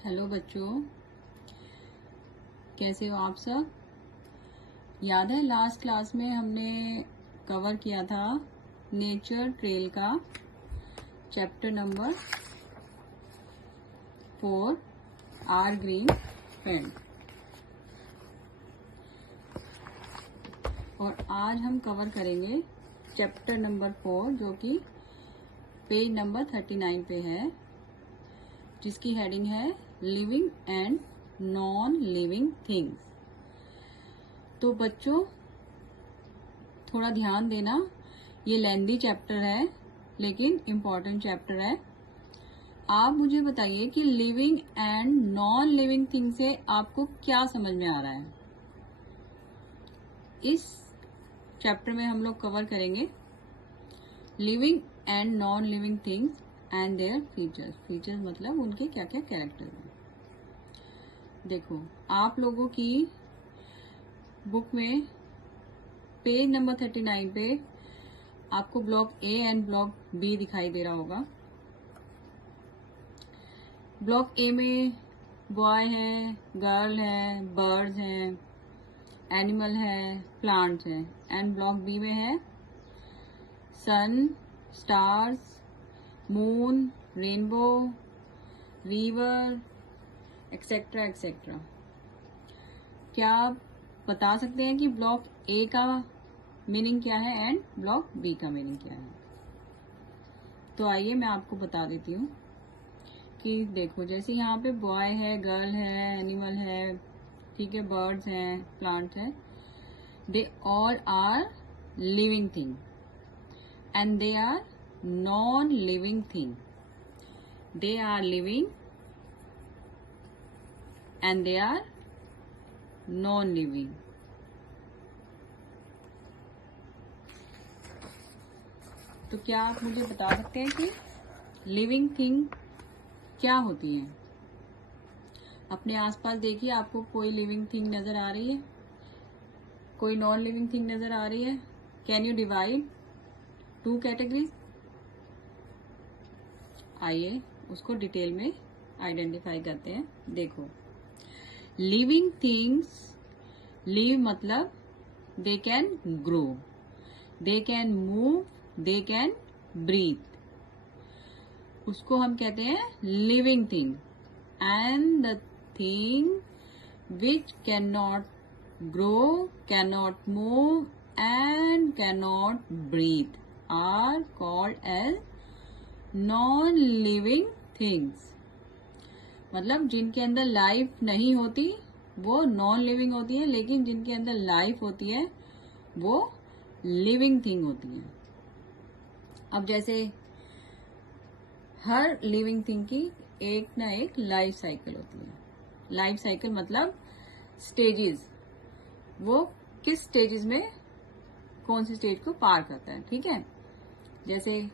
Hello बच्चों, कैसे हो आप सब। याद है लास्ट क्लास में हमने कवर किया था नेचर ट्रेल का chapter number 4 our green friend. और आज हम कवर करेंगे चैप्टर नंबर 4 जो कि पेज नंबर 39 पे है, जिसकी हेडिंग है living and non living things. तो बच्चों थोड़ा ध्यान देना, ये लेंदी चैप्टर है लेकिन इम्पोर्टेंट चैप्टर है। आप मुझे बताइए कि living and non living thing से आपको क्या समझ में आ रहा है। इस चैप्टर में हम लोग कवर करेंगे living and non living things and their features. Features मतलब उनके क्या क्या कैरेक्टर हैं। देखो, आप लोगों की बुक में पेज नंबर 39 पे आपको block A and block B दिखाई दे रहा होगा। ब्लॉक ए में बॉय है, गर्ल है, बर्ड्स हैं, एनिमल है, प्लांट्स हैं। एंड ब्लॉक बी में है sun, stars, moon, rainbow, river, etcetera etcetera. क्या आप बता सकते हैं कि ब्लॉक ए का मीनिंग क्या है एंड ब्लॉक बी का मीनिंग क्या है? तो आइए मैं आपको बता देती हूँ कि देखो, जैसे यहाँ पे बॉय है, गर्ल है, एनिमल है, ठीक है, बर्ड्स हैं, प्लांट्स हैं, they all are living thing and they are non living thing. They are living and they are non living. तो क्या आप मुझे बता सकते हैं कि लिविंग थिंग क्या होती है? अपने आसपास देखिए, आपको कोई लिविंग थिंग नजर आ रही है, कोई नॉन लिविंग थिंग नजर आ रही है? Can you divide 2 categories? आइए उसको डिटेल में आइडेंटिफाई करते हैं। देखो, लिविंग थिंग्स, लिव मतलब they can grow, they can move, they can breathe, उसको हम कहते हैं living thing. And the thing which can not grow, can not move and can not breathe are called as non living things. मतलब जिनके अंदर life नहीं होती वो नॉन लिविंग होती है, लेकिन जिनके अंदर लाइफ होती है वो लिविंग थिंग होती है। अब जैसे हर लिविंग थिंग की एक ना एक लाइफ साइकिल होती है। लाइफ साइकिल मतलब स्टेजेस, वो किस स्टेजेस में कौन सी स्टेज को पार करता है, ठीक है। जैसे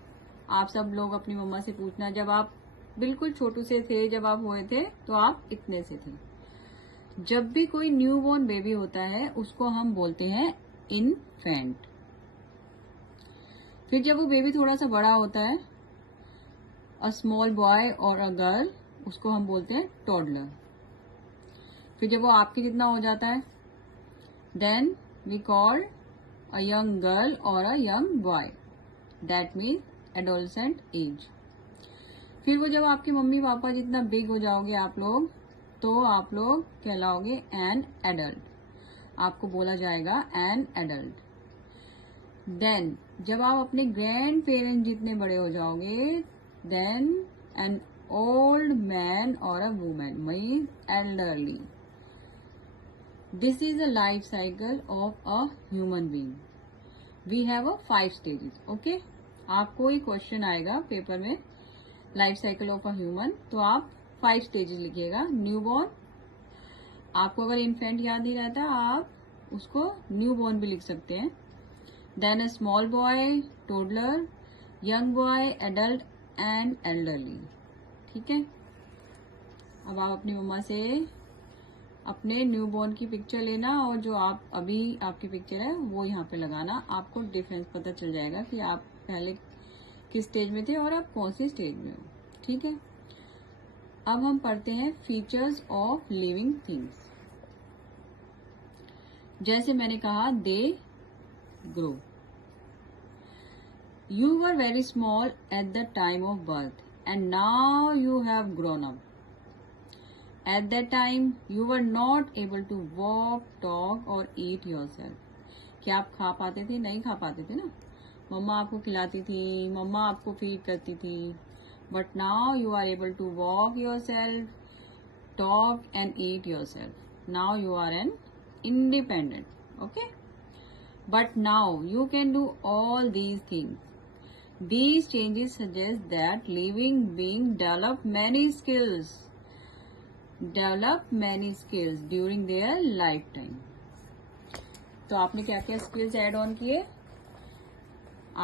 आप सब लोग अपनी मम्मा से पूछना, जब आप बिल्कुल छोटू से थे, जब आप हुए थे तो आप इतने से थे। जब भी कोई न्यू बॉर्न बेबी होता है उसको हम बोलते हैं इन्फेंट। फिर जब वो बेबी थोड़ा सा बड़ा होता है, अ स्मॉल बॉय और अ गर्ल, उसको हम बोलते हैं टॉडलर। फिर जब वो आपके जितना हो जाता है, then we call a young girl और a young boy, that means adolescent age. फिर वो जब आपके मम्मी पापा जितना बिग हो जाओगे आप लोग, तो आप लोग कहलाओगे एन एडल्ट, आपको बोला जाएगा एन एडल्ट। देन जब आप अपने ग्रैंड पेरेंट्स जितने बड़े हो जाओगे, देन एन ओल्ड मैन और a women mean elderly. This is a life cycle of a human being. We have a 5 stages. Okay, आपको ये क्वेश्चन आएगा पेपर में, life cycle of a human, तो आप 5 स्टेजेस लिखिएगा। न्यू बॉर्न, आपको अगर इन्फेंट याद नहीं रहता आप उसको न्यू बॉर्न भी लिख सकते हैं। Then a small boy, toddler, young boy, adult and elderly, ठीक है। अब आप अपनी मम्मा से अपने न्यू बॉर्न की पिक्चर लेना और जो आप अभी आपकी पिक्चर है वो यहाँ पे लगाना, आपको डिफरेंस पता चल जाएगा कि आप पहले किस स्टेज में थे और आप कौन सी स्टेज में हो, ठीक है। अब हम पढ़ते हैं फीचर्स ऑफ लिविंग थिंग्स। जैसे मैंने कहा, they grow. You were very small at the time of birth and now you have grown up. At that time you were not able to walk, talk और eat yourself. क्या आप खा पाते थे? नहीं खा पाते थे ना। मम्मा आपको खिलाती थी, मम्मा आपको फीड करती थी। But now you are able to walk yourself, talk and eat yourself. Now you are an independent. Okay? But now you can do all these things. These changes suggest that living being develop many skills during their lifetime. तो आपने क्या क्या skills add on किए?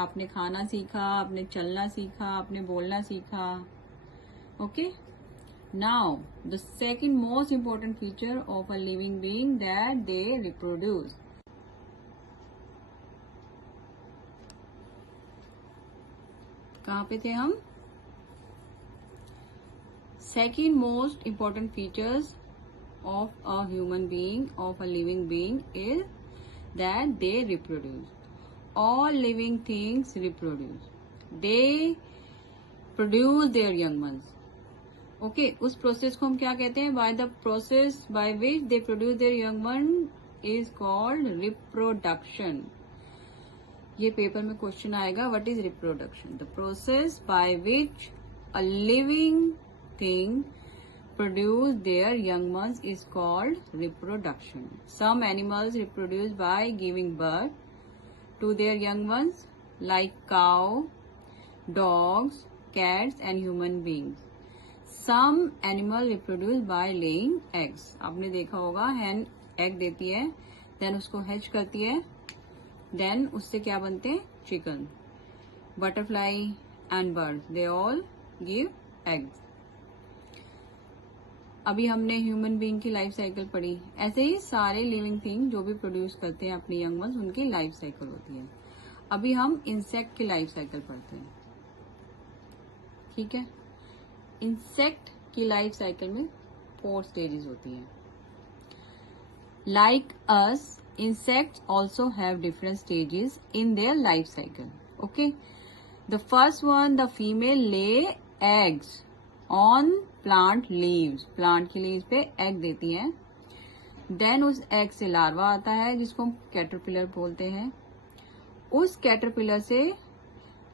आपने खाना सीखा, आपने चलना सीखा, आपने बोलना सीखा। Okay, now the second most important feature of a living being that they reproduce. कहाँ पे थे हम? Second most important features of a human being, of a living being is that they reproduce. All living things reproduce. They produce their young ones. Okay, उस process को हम क्या कहते हैं? By the process by which they produce their young one is called reproduction. ये paper में question आएगा, what is reproduction? The process by which a living thing produce their young ones is called reproduction. Some animals reproduce by giving birth to their young ones, like cow, dogs, cats and human beings. Some animal reproduce by laying eggs. आपने देखा होगा, hen egg देती है, then उसको hatch करती है, then उससे क्या बनते हैं? Chicken. Butterfly and bird, they all give eggs. अभी हमने ह्यूमन बीइंग की लाइफ साइकिल पढ़ी। ऐसे ही सारे लिविंग थिंग जो भी प्रोड्यूस करते हैं अपने यंग वंस, उनकी लाइफ साइकिल होती है। अभी हम इंसेक्ट की लाइफ साइकिल पढ़ते हैं। ठीक है, इंसेक्ट की लाइफ साइकिल में 4 स्टेजेस होती हैं। Like us, insects also have different stages in their life cycle. Okay, the first one, the female lay eggs on plant leaves. Plant की लीव्स पे एग देती हैं। देन उस एग से लार्वा आता है जिसको हम कैटरपिलर बोलते हैं। उस कैटरपिलर से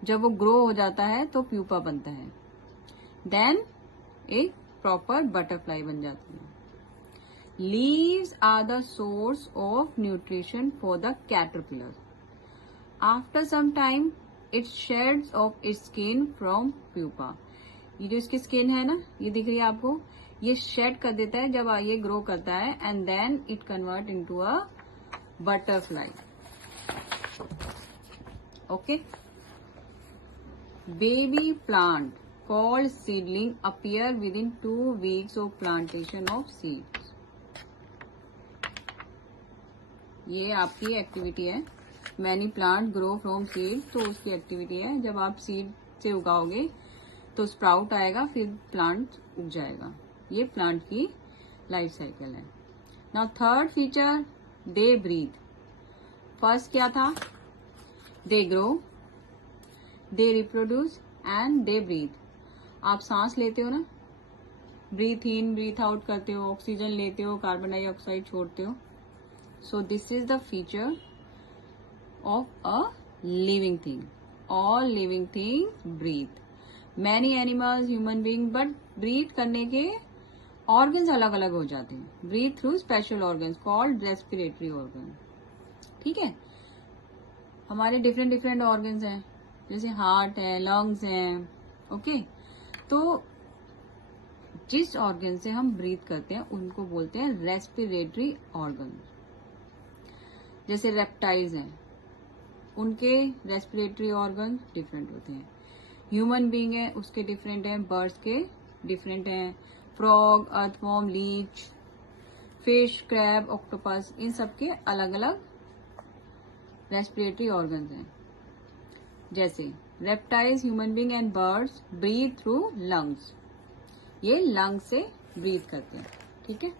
जब वो ग्रो हो जाता है तो प्यूपा बनता है। देन एक प्रॉपर बटरफ्लाई बन जाती है। Leaves are the source of nutrition for the caterpillar. After some time it sheds of its skin from pupa. ये जो इसकी स्किन है ना, ये दिख रही है आपको, ये शेड कर देता है जब ये ग्रो करता है, and then it convert into a butterfly. Okay, baby plant called seedling appear within 2 weeks of plantation of seeds. ये आपकी एक्टिविटी है। Many plant grow from seed, तो उसकी एक्टिविटी है। जब आप सीड से उगाओगे तो स्प्राउट आएगा, फिर प्लांट उग जाएगा। ये प्लांट की लाइफ साइकिल है। Now third feature, they breathe. First क्या था? They grow, they reproduce and they breathe. आप सांस लेते हो ना, ब्रीथ इन ब्रीथ आउट करते हो, ऑक्सीजन लेते हो, कार्बन डाइऑक्साइड छोड़ते हो। So this is the feature of a living thing. All living thing breathe. Many animals, human being, but breathe करने के ऑर्गन्स अलग अलग हो जाते हैं। Breathe through special organs called respiratory organ. ठीक है, हमारे डिफरेंट डिफरेंट ऑर्गन्स हैं, जैसे हार्ट है, लंग्स हैं। ओके, तो जिस ऑर्गन से हम ब्रीथ करते हैं उनको बोलते हैं रेस्पिरेटरी ऑर्गन। जैसे रेप्टाइल्स हैं, उनके रेस्पिरेटरी ऑर्गन डिफरेंट होते हैं। ह्यूमन बीइंग है, उसके डिफरेंट हैं। बर्ड्स के डिफरेंट हैं। Frog, earthworm, leech, fish, crab, octopus, इन सब के अलग अलग रेस्पिरेटरी ऑर्गन्स हैं। जैसे reptiles, human being and birds breathe through lungs. ये लंग से ब्रीथ करते हैं, ठीक है।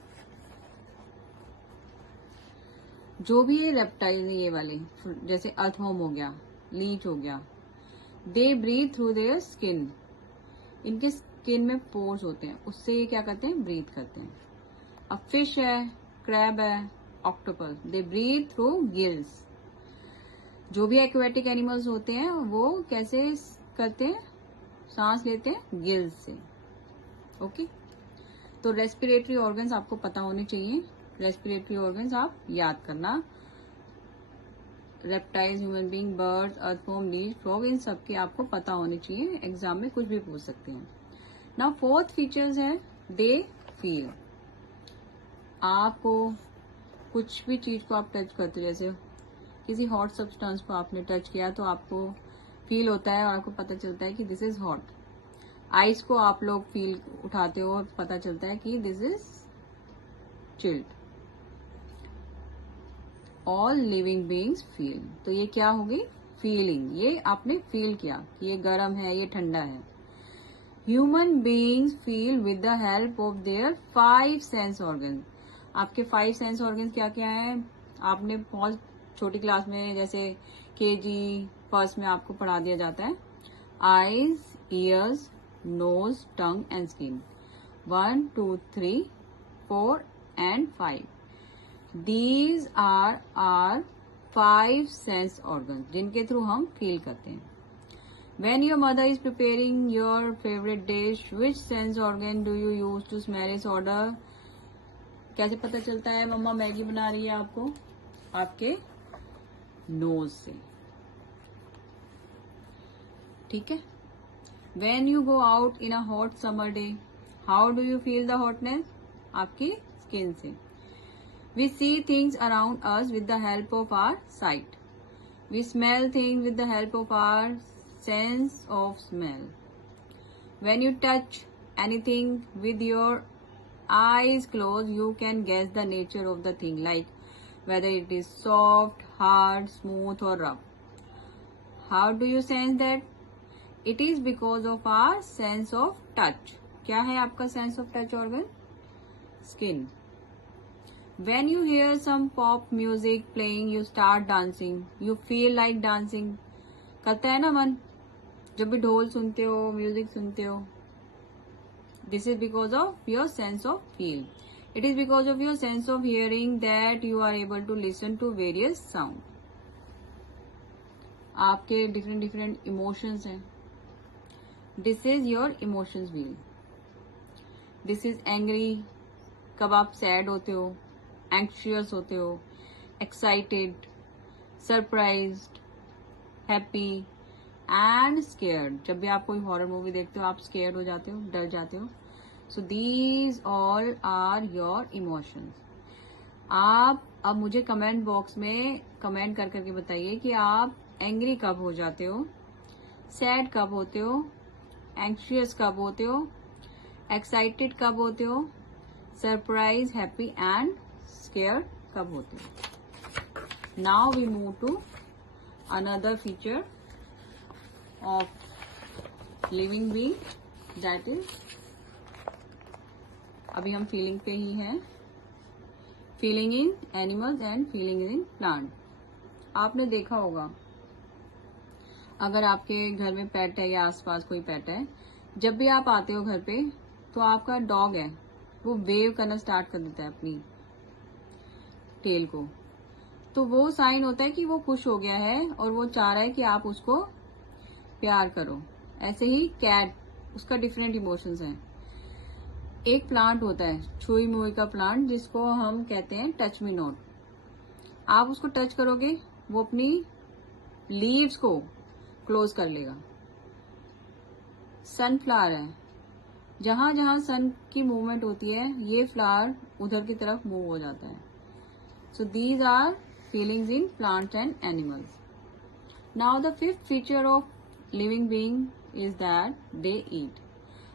जो भी ये रेप्टाइल है, ये वाले जैसे अर्थवर्म हो गया, लीच हो गया, they breathe through their skin. इनके स्किन में पोर्स होते हैं, उससे ये क्या करते हैं, ब्रीथ करते हैं। अब फिश है, क्रैब है, octopus, they breathe through gills. जो भी एक्वेटिक एनिमल्स होते हैं वो कैसे करते हैं, सांस लेते हैं गिल्स से, ओके। तो रेस्पिरेटरी ऑर्गन्स आपको पता होने चाहिए। रेस्पिरेटरी ऑर्गन्स आप याद करना, reptiles, human being, birds, earthworm, leech, frog, इन सब के आपको पता होने चाहिए, एग्जाम में कुछ भी पूछ सकते हैं। नाउ फोर्थ फीचर्स है दे फील। आपको कुछ भी चीज को आप टच करते, जैसे किसी हॉट सब्सटेंस को आपने टच किया तो आपको फील होता है और आपको पता चलता है कि दिस इज हॉट। आइस को आप लोग फील उठाते हो और पता चलता है कि this is chilled. All living beings feel. तो ये क्या होगी, फीलिंग। ये आपने फील किया कि ये गर्म है, ये ठंडा है। Human beings feel with the help of their 5 sense organ. आपके 5 सेंस ऑर्गन क्या क्या है, आपने बहुत छोटी क्लास में जैसे केजी फर्स्ट में आपको पढ़ा दिया जाता है। Eyes, ears, nose, tongue and skin. 1, 2, 3, 4 and 5. These are our 5 sense organs जिनके थ्रू हम फील करते हैं। When your mother is preparing your favorite dish, which sense organ do you use to smell its odor? कैसे पता चलता है मम्मा Maggi बना रही है आपको, आपके नोज से, ठीक है। When you go out in a hot summer day, how do you feel the hotness? आपकी स्किन से। We see things around us with the help of our sight. We smell things with the help of our sense of smell. When you touch anything with your eyes closed, you can guess the nature of the thing, like whether it is soft, hard, smooth or rough. How do you sense that? It is because of our sense of touch. क्या है आपका sense of touch organ? Skin. When you hear some pop music playing, you start dancing. You feel like dancing. करता है ना मन जब भी ढोल सुनते हो, म्यूजिक सुनते हो। This is because of your sense of feel. It is because of your sense of hearing that you are able to listen to various sound. आपके different emotions हैं। This is your emotions wheel. This is angry. कब आप sad होते हो, anxious होते हो, excited, surprised, happy and scared. जब भी आप कोई हॉरर मूवी देखते हो आप स्केयर्ड हो जाते हो, डर जाते हो। So these all are your emotions. आप अब मुझे कमेंट बॉक्स में कमेंट कर करके बताइए कि आप एंग्री कब हो जाते हो, सैड कब होते हो, एंक्शियस कब होते हो, एक्साइटेड कब होते हो, सरप्राइज, हैप्पी एंड स्केयर कब होते हैं। Now we move to another feature of living being, that is, अभी हम फीलिंग पे ही हैं, feeling in animals and feeling in plant. आपने देखा होगा अगर आपके घर में पेट है या आसपास कोई पेट है, जब भी आप आते हो घर पे तो आपका डॉग है वो वेव करना स्टार्ट कर देता है अपनी टेल को, तो वो साइन होता है कि वो खुश हो गया है और वो चाह रहा है कि आप उसको प्यार करो। ऐसे ही कैट, उसका डिफरेंट इमोशंस हैं। एक प्लांट होता है छुई मुई का प्लांट जिसको हम कहते हैं टच मी नॉट। आप उसको टच करोगे वो अपनी लीव्स को क्लोज कर लेगा। सनफ्लावर है, जहां जहां सन की मूवमेंट होती है ये फ्लावर उधर की तरफ मूव हो जाता है। So these are feelings in plants and animals. Now the fifth feature of living being is that they eat.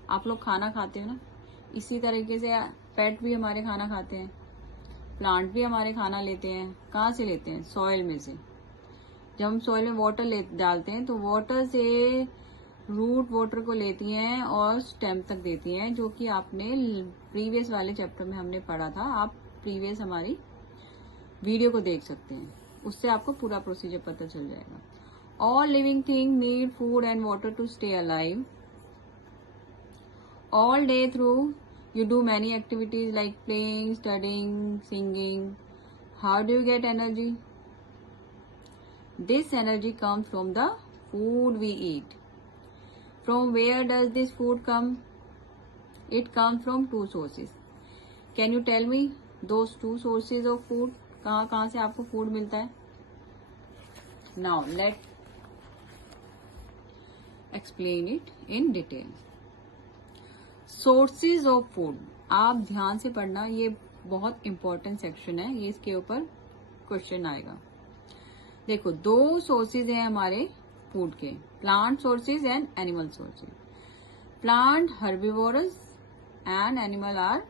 आप लोग खाना खाते हो ना, इसी तरीके से पेट भी हमारे खाना खाते हैं, प्लांट भी हमारे खाना लेते हैं। कहाँ से लेते हैं? सॉइल में से। जब हम सॉइल में वाटर डालते हैं तो वाटर से रूट वाटर को लेती हैं और स्टेम तक देती हैं, जो कि आपने प्रीवियस वाले चैप्टर में हमने पढ़ा था। आप प्रीवियस हमारी वीडियो को देख सकते हैं, उससे आपको पूरा प्रोसीजर पता चल जाएगा। All living thing need food and water to stay alive. All day through you do many activities like playing, studying, singing. How do you get energy? This energy comes from the food we eat. From where does this food come? It comes from two sources. Can you tell me those two sources of food? कहाँ से आपको food मिलता है? Now let's explain it in detail. Sources of food, आप ध्यान से पढ़ना, ये बहुत इंपॉर्टेंट सेक्शन है, ये इसके ऊपर क्वेश्चन आएगा। देखो, दो सोर्सेज हैं हमारे फूड के, plant sources and animal sources. Plant herbivorous and animal are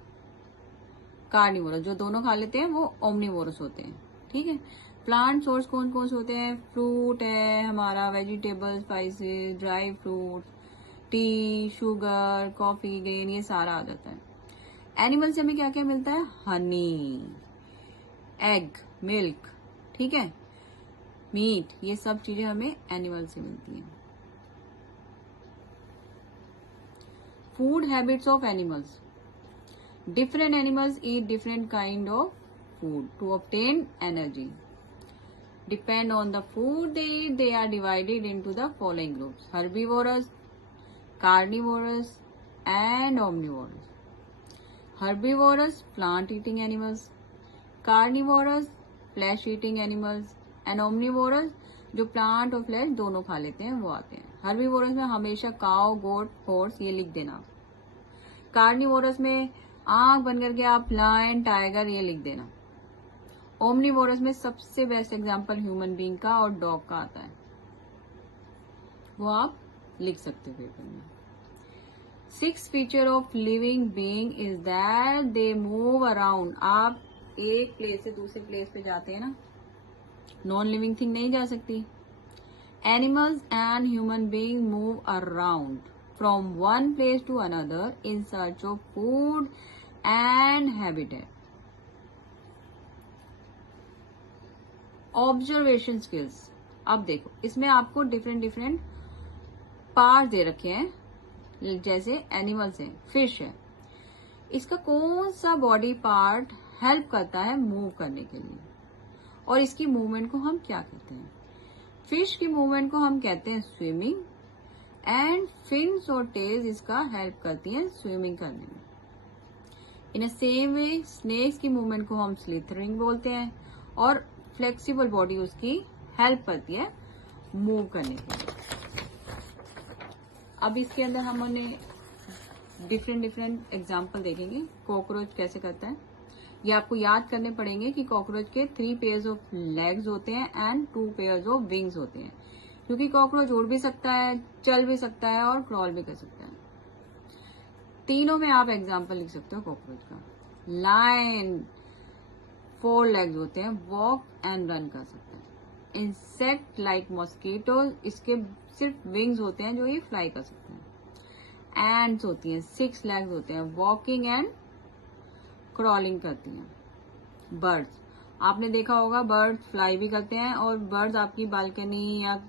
carnivorous. जो दोनों खा लेते हैं वो ओमनीवोरस होते हैं, ठीक है। प्लांट सोर्स कौन कौन से होते हैं? फ्रूट है हमारा, vegetable, spices, dry fruit, T, sugar, coffee, grain, ये सारा आ जाता है। एनिमल से हमें क्या क्या मिलता है? हनी, एग, मिल्क, ठीक है, मीट, ये सब चीजें हमें एनिमल से मिलती हैं। Food habits of animals. Different animals eat different kind of food to obtain energy. Depend on the food they eat, they are divided into the following groups: herbivorous, carnivorous and omnivorous. Herbivorous, plant eating animals. Carnivorous, flesh eating animals. And omnivorous, जो plant और flash दोनों खा लेते हैं, वो आते हैं। Herbivorous में हमेशा काउ, गोट, हॉर्स, ये लिख देना। कार्निवोरस में आंख बंद करके आप लायन, टाइगर, ये लिख देना। ओमनीवोरस में सबसे बेस्ट एग्जांपल ह्यूमन बीइंग का और डॉग का आता है, वो आप लिख सकते हो पेपर में। 6th feature of living being is that they move around. आप एक प्लेस से दूसरे प्लेस पे जाते हैं ना, नॉन लिविंग थिंग नहीं जा सकती। Animals and human being move around from one place to another in search of food and habitat. Observation skills. अब देखो, इसमें आपको डिफरेंट पार्ट दे रखे हैं, जैसे एनिमल्स है, फिश है, इसका कौन सा बॉडी पार्ट हेल्प करता है मूव करने के लिए, और इसकी मूवमेंट को हम क्या कहते हैं? फिश की मूवमेंट को हम कहते हैं स्विमिंग, एंड फिन्स और टेल्स इसका हेल्प करती हैं स्विमिंग करने में। इन अ सेम वे स्नेक्स की मूवमेंट को हम स्लिथरिंग बोलते हैं, और फ्लेक्सिबल बॉडी उसकी हेल्प करती है मूव करने के लिए। अब इसके अंदर हमने डिफरेंट एग्जाम्पल देखेंगे। कॉकरोच कैसे करता है, ये आपको याद करने पड़ेंगे कि कॉकरोच के 3 पेयर्स ऑफ लेग्स होते हैं एंड 2 पेयर्स ऑफ विंग्स होते हैं, क्योंकि कॉकरोच उड़ भी सकता है, चल भी सकता है और क्रॉल भी कर सकता है। तीनों में आप एग्जाम्पल लिख सकते हो कॉकरोच का। लायन 4 लेग्स होते हैं, वॉक एंड रन कर सकते हैं। इंसेक्ट लाइक मॉस्किटो, इसके सिर्फ विंग्स होते हैं जो ये फ्लाई कर सकते हैं। एंड्स होती हैं, 6 लेग्स होते हैं, वॉकिंग एंड क्रॉलिंग करती हैं। बर्ड्स, आपने देखा होगा बर्ड्स फ्लाई भी करते हैं, और बर्ड्स आपकी बालकनी या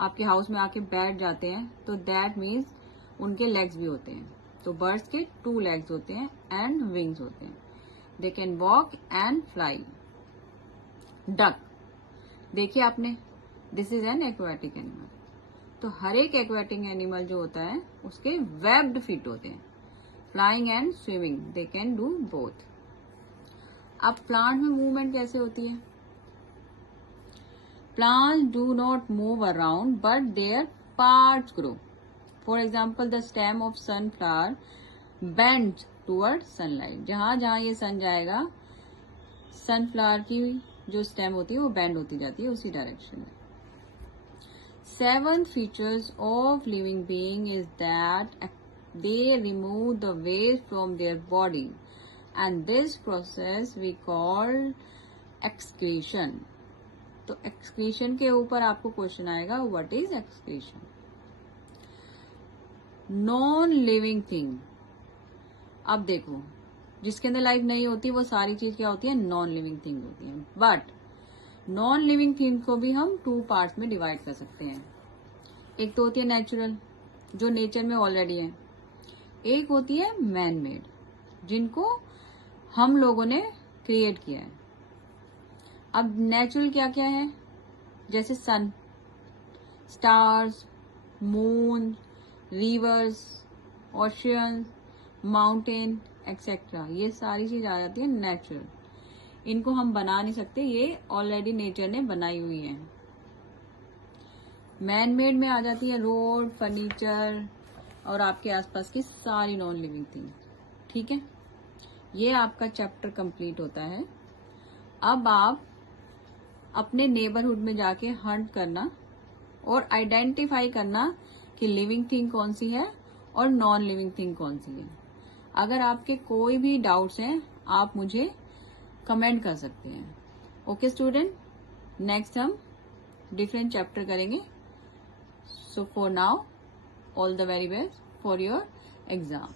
आपके हाउस में आके बैठ जाते हैं, तो दैट मीन्स उनके लेग्स भी होते हैं। तो बर्ड्स के 2 लेग्स होते हैं एंड विंग्स होते हैं, they can walk and fly. Duck, देखिए आपने, this is an aquatic animal. तो हर एक एक्वाटिक एनिमल जो होता है उसके वेब्ड फीट होते हैं, flying and swimming, they can do both. अब प्लांट में मूवमेंट कैसे होती है? Plants do not move around but their parts grow. For example, the stem of sunflower bends toward sunlight. जहां जहां ये सन जाएगा, सनफ्लावर की जो स्टेम होती है वो बेंड होती जाती है उसी डायरेक्शन में। 7th features of living being is that they remove the waste from their body, and this process we call excretion. तो excretion के ऊपर आपको क्वेश्चन आएगा, what is excretion? Non living thing. अब देखो, जिसके अंदर लाइफ नहीं होती वो सारी चीज क्या होती है, नॉन लिविंग थिंग होती है। बट नॉन लिविंग थिंग को भी हम 2 पार्ट्स में डिवाइड कर सकते हैं। एक तो होती है नेचुरल, जो नेचर में ऑलरेडी है। एक होती है मैन मेड, जिनको हम लोगों ने क्रिएट किया है। अब नेचुरल क्या क्या है, जैसे sun, stars, moon, rivers, ocean, mountain etcetera, ये सारी चीज आ जाती है नेचुरल। इनको हम बना नहीं सकते, ये ऑलरेडी नेचर ने बनाई हुई है। मैन मेड में आ जाती है रोड, फर्नीचर और आपके आसपास की सारी नॉन लिविंग थिंग। ठीक है, ये आपका चैप्टर कंप्लीट होता है। अब आप अपने नेबरहुड में जाके हंट करना और आइडेंटिफाई करना कि लिविंग थिंग कौन सी है और नॉन लिविंग थिंग कौन सी है। अगर आपके कोई भी डाउट्स हैं आप मुझे कमेंट कर सकते हैं। ओके स्टूडेंट, नेक्स्ट हम डिफरेंट चैप्टर करेंगे। So for now all the very best for your exam.